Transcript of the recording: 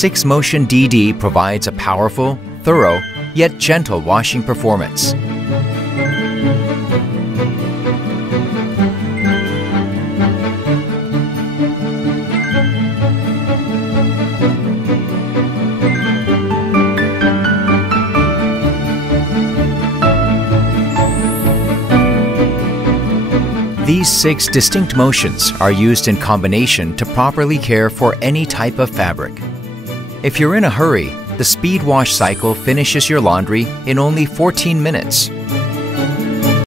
6MotionDD provides a powerful, thorough, yet gentle washing performance. These 6 distinct motions are used in combination to properly care for any type of fabric. If you're in a hurry, the speed wash cycle finishes your laundry in only 14 minutes.